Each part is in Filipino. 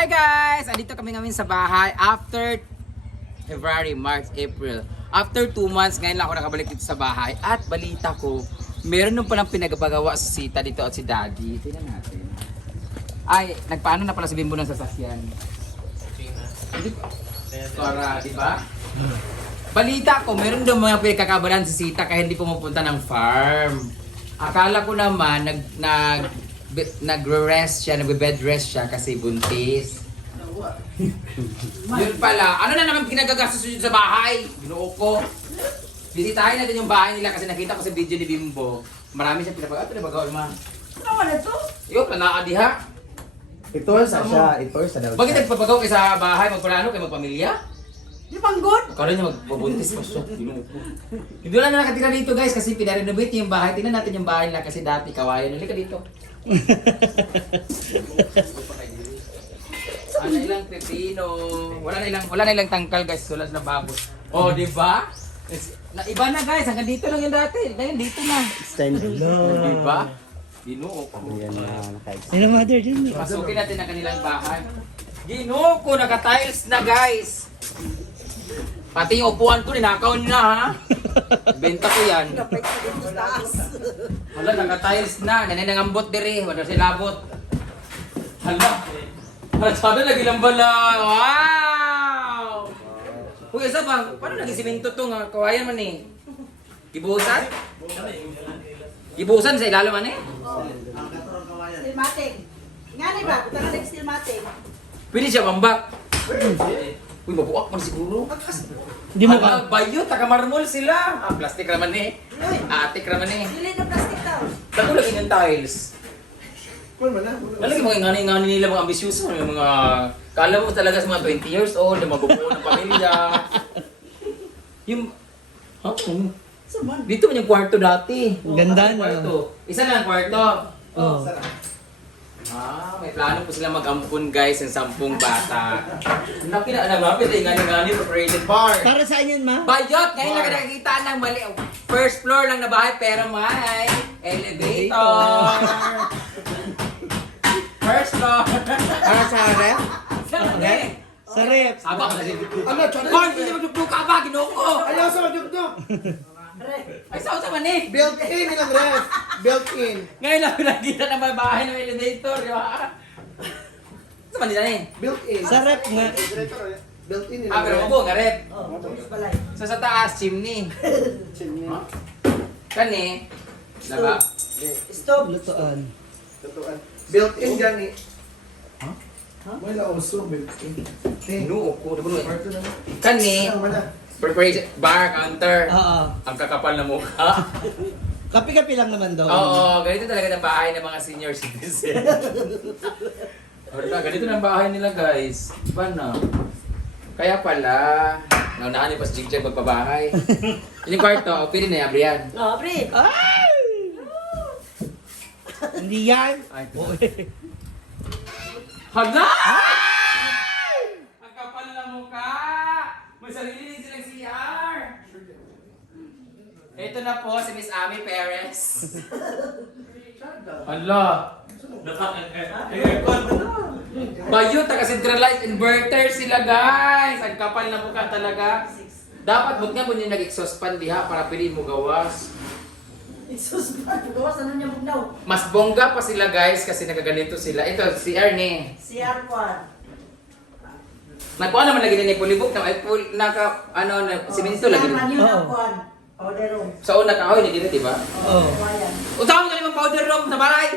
Hi guys! Andito kami ngayon sa bahay after February, March, April. After 2 months, ngayon lang ako nakabalik dito sa bahay. At balita ko, meron nung palang pinagpagawa si Sita dito at si Daddy. Tingnan natin. Ay, nagpaano na pala si Bimbo ng sasakyan. Para, di ba? Balita ko, meron daw mga pinagkakabalan si Sita kaya hindi pumupunta ng farm. Akala ko naman, nagre-rest siya, nagbe-bed rest siya kasi buntis. Yun pala, ano na naman ginagagastos yun sa bahay? Ginoo ko. Bisitahin natin yung bahay nila kasi nakita ko sa video ni Bimbo. Marami siyang pinapagawa ma. Ano na to? Yo, planaa diha. Ito sa siya, ito sa daw. Bakit nagpapagawa kayo sa bahay? Magplano kayo magpamilya? Di banggod? Kala niya magbubuntis pa siya. Ginoo ko. Hindi lang na nakatira dito guys kasi pinarenovate yung bahay. Tingnan natin yung bahay nila kasi dati kawayan. Halika dito. Ano ilang pepino. Wala na ilang tangkal guys, sulat na babos. Oh, di ba? Iba na guys, hanggang dito lang yung dati. Ngayon dito na. Stand alone. Di ba? Ginoo ko. Ayan na, naka-extend. Sino mother dyan? Pasukin natin ang kanilang bahay. Ginoo ko, naka-tiles na guys. Pati yung upuan ko, ninakaw niyo na ha. Benta ko yan. Kapag sa dito taas. Hala, naka-tiles na. Naninangambot diri. Wala sila labot. Hala. Sana nagilang bala. Wow! Uy, isa ba? Paano naging simento to nga? Kawayan man eh. Gibuhusan? Gibuhusan sa ilalim man eh? Steel matting. Nga ni ba? Buta ka steel matting. Pwede siya mambak. Uy, mabuak man siguro. Hindi mo ka. Bayo, taga-marmol sila. Ah, plastic raman eh. Atik raman eh. Dili na plastic daw. Tako lagi ng tiles. Kuwan man na. Lalagi mga ngani-ngani nila mga ambisyoso. Mga, kala mo talaga sa mga 20 years old na mabubuo ng pamilya. Yung, ha? Suman. Dito man yung kwarto dati. Ganda Ano na. kwarto? Isa lang ang kwarto. Oh. Ah, may plano po sila mag-ampun guys ng 10 bata. Laki na nagmapit eh, ngani-ngani operated bar. Para saan yan, ma? Bayot! Ngayon lang nakikita ng mali. First floor lang na bahay pero may elevator. First floor. Para sa rep? Sabi. Sa rep. Saba ka kasi. Hoy, hindi naman dugdug ka ba? Ginoo ko. Ayaw sa magdugdog. Ay, saan sa mani? Built-in ilang ref. Built-in. Ngayon lang nakikita ng may bahay ng elevator. Di ba? Sa mani na eh. Built-in. Sa rep nga. Built-in Ah, ilang pero ref. mabuo nga rep. Oh, tapos balay. Sa taas, chimney. Kani. Laba. Stop. Lutoan. Totoo. Built-in dyan eh. Wala also built-in. Ginoo ko. Parto na. Kani. Ano man na? Preparation, bar, counter. Oo. Ang kakapal na mukha. Kapi-kapi lang naman doon. Oo, ganito talaga ng bahay ng mga senior citizen. Ganito ng bahay nila guys. Iba na. Kaya pala, naunahan niyo pa si Jigjag magpabahay. Yun yung kwarto, pili na yung Brian. Oh, pre. Ay! Hindi yan. Ay, hala! Ang kapal na mukha! May sarili din silang CR! Ito na po si Miss Ami Perez. Hala! Bayo, taga-centralized inverter sila guys! Ang kapal na mukha talaga. Dapat mo nga mo nyo nag-exhaust fan diha para piliin mo gawas. Isus pa. Gawas ano niya bugnaw. Mas bongga pa sila guys kasi nagaganito sila. Ito, CR ni. CR Quad. Nagkuha naman lagi ni Pulibok na ay full naka ano na simento lagi. CR man yun Oo. ang Quad. Powder room. Sa una kahoy ni dito, di ba? Oo. Kawayan. Utaw mo kanimong powder room sa baray.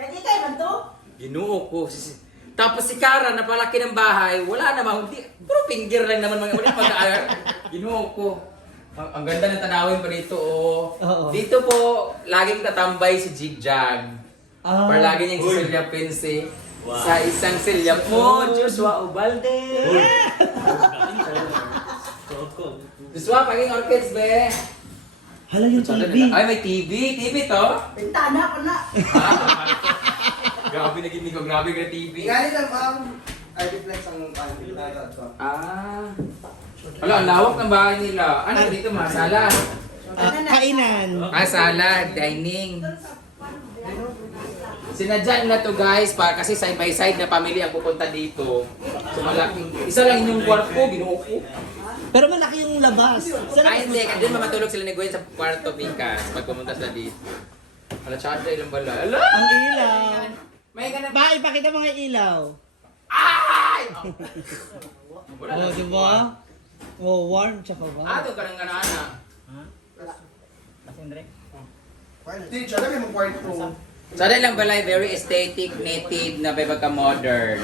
Kaya di kayo man to? Ginoo ko. Tapos si Kara napalaki ng bahay, wala namang hindi. Puro finger lang naman mga ulit pag Ginoo ko. Ang ganda ng tanawin pa dito oh. Oo. Dito po laging tatambay si Jigjag. Ah. Or lagi niyang sisilyapin si sa isang silyap mo, Joshua Ubalde. Joshua, paging orchids, be. Hala yung TV. Ay, may TV. TV to? Bintana ko na. Grabe na gini ko. Grabe ka TV. Galing lang ma'am. Ay, reflex ang panel. Ah. Wala, ang lawak ng bahay nila. Ano dito, ma? Sala. Kainan. Ah, sala. Dining. Sinadyan na to guys, para kasi side by side na family ang pupunta dito. So malaking, isa lang yung kwarto, ginuo ko. Pero malaki yung labas. Saan Ay hindi, doon mamatulog sila ni Gwen sa kwarto Bikas pag pumunta sila dito. Ala, tsada ilang bala. Ala! ang ilaw? May ganap. Ba, ipakita mga ilaw. Ay! Wala Oh, lang. di ba? Oh, warm tsaka ba? Ato ka ng ganana. Teacher, dami mong kwarto. Tsada ilang balay, very aesthetic, native, na may pagka-modern.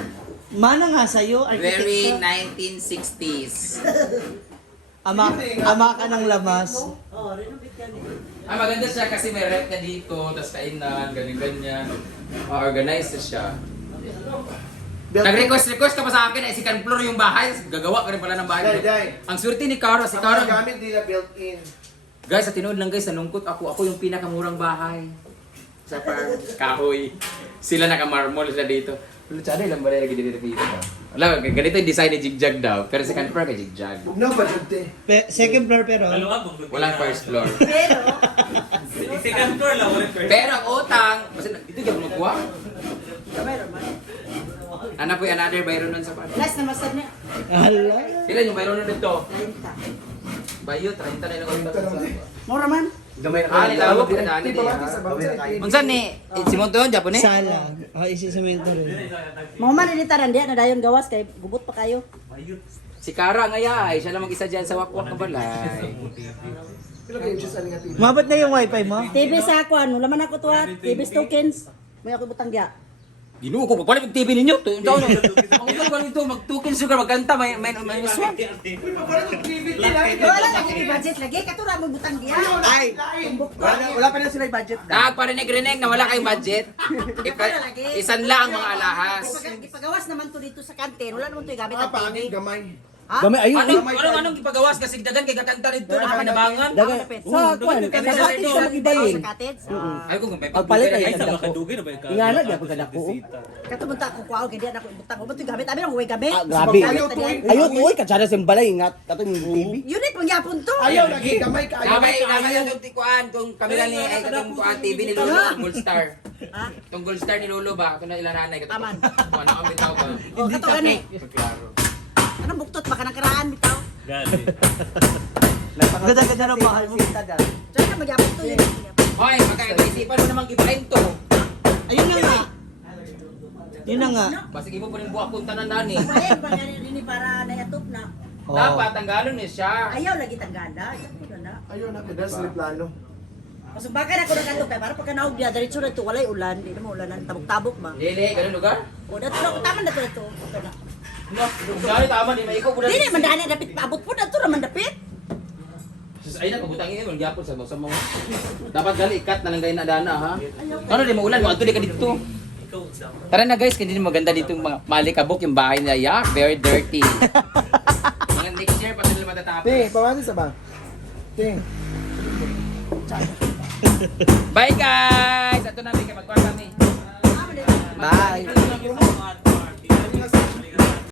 Mana nga sa'yo, Very architecture. 1960s. Ama ka ng lamas. Oh, renovate ka niya. Ah, maganda siya kasi may rep na dito, tapos kainan, ganyan-ganyan. Organized siya. Nag-request ka pa sa akin, eh, second floor yung bahay, gagawa ka rin pala ng bahay. Day. Ang swerte ni Cara, si Ang Cara. mga gamit nila built-in. Guys, sa tinood lang guys, nalungkot ako. Ako yung pinakamurang bahay. Sa farm, kahoy. Sila naka-marmol sila dito. Pero tsada ilang balay lagi dito. Alam, ganito yung design ni Jigjag daw. Pero second floor kay Jigjag. Huwag na budget eh. Second floor pero. Walang first floor. Pero, Second floor lang, walang first. Pero ang utang, kasi dito yung magkuha. kamay naman. Ano po yung another bayro nun sa pan? Last na masad niya. Hala. Kailan yung bayro nun dito? 30. Bayo, 30 na yung utang. Mura man. Ah, nilawag ko na Di ba sa bangsa? Unsan ni? Simonto yun, Japon eh? Sala. Isisemento rin. Mga man ilitaran diya na dayon gawas kay gubot pa kayo. Si Cara ngaya, ay siya lang mag-isa dyan sa wakwak na balay. Pila kayo Diyos ang nga TV? Mabot na yung wifi mo? TV sa ako ano, laman ako to ha. TV tokens. May ako butang diya. Ginuo ko, pagpalit yung TV ninyo. Ang ito ba nito, mag-token sugar, magkanta, may swag. Wala lagi ni budget lagi katura mo butang diya. Ay! Wala pa na sila budget. Nagparinig-rinig na wala kayong budget. Isan lang ang mga alahas. Ipagawas naman to dito sa kantin. Wala naman to gamit Ah, ang pangin, TV. gamay. Ha? Gamay, ayun. Anong ipagawas kasi dagan kay kakanta rito na panabangan? Sa kwan, sa cottage cottage na mag-ibalin. Sa cottage. Ay kung may Pagpalit pagpalit ay ay sa Makadugay na ba yung Ingana, di ako kadako. Katumunta ako kuaw kay diyan ako ibutang. Ubat yung gamit. Abi lang way gamit. Grabe. Ayaw to eh. Ayun, uy, katsara sa balay, ingat. Katong yung TV. Unit mangyapon to. Ayaw lagi, gamay ka. Ayaw. Kamay yung tikuan, kung kami lang ni ay katong kuan TV ni Lolo, Gold Star. Ha? Tong Gold Star ni Lolo ba? Ito na ilaranay katong. Taman. Ano ang bitaw ka? Oh, kato gani. Klaro. Anong buktot baka nang karaan bitaw. Gani. Ganda-ganda ng bahay mo. So na magyapon to yun. Hoy, magkakaisipan mo namang gibahin to. Ayun na nga. Yun na nga. Basig mo po rin buwak kung tanan dani. Ayun ba rin para nayatop na. Oh. Dapat tanggalon niya siya. Ayaw lagi tangganda. Ayaw na. Ayaw na, that's the plano. Pasok baka na ako nagandog kay para pagka naog diya diretso na to walay ulan, di na mo ulanan tabok-tabok ba. Lili, ganun lugar? O dato na tama na to ito. Okay na. No, dali tama di maiko po Dili man daan dapit paabot po na to naman dapit. Ay na pagutangin mo gyapon sa mo. Dapat gali ikat na lang gay na dana ha. Ano di maulan mo adto di ka dito. Tara na guys, hindi maganda dito yung mga malikabok yung bahay nila. Yeah, very dirty. Mga next year pa sila matatapos. Ting, pawani sa ba? Ting. Bye guys! Ato na kami magkuhan kami. Bye.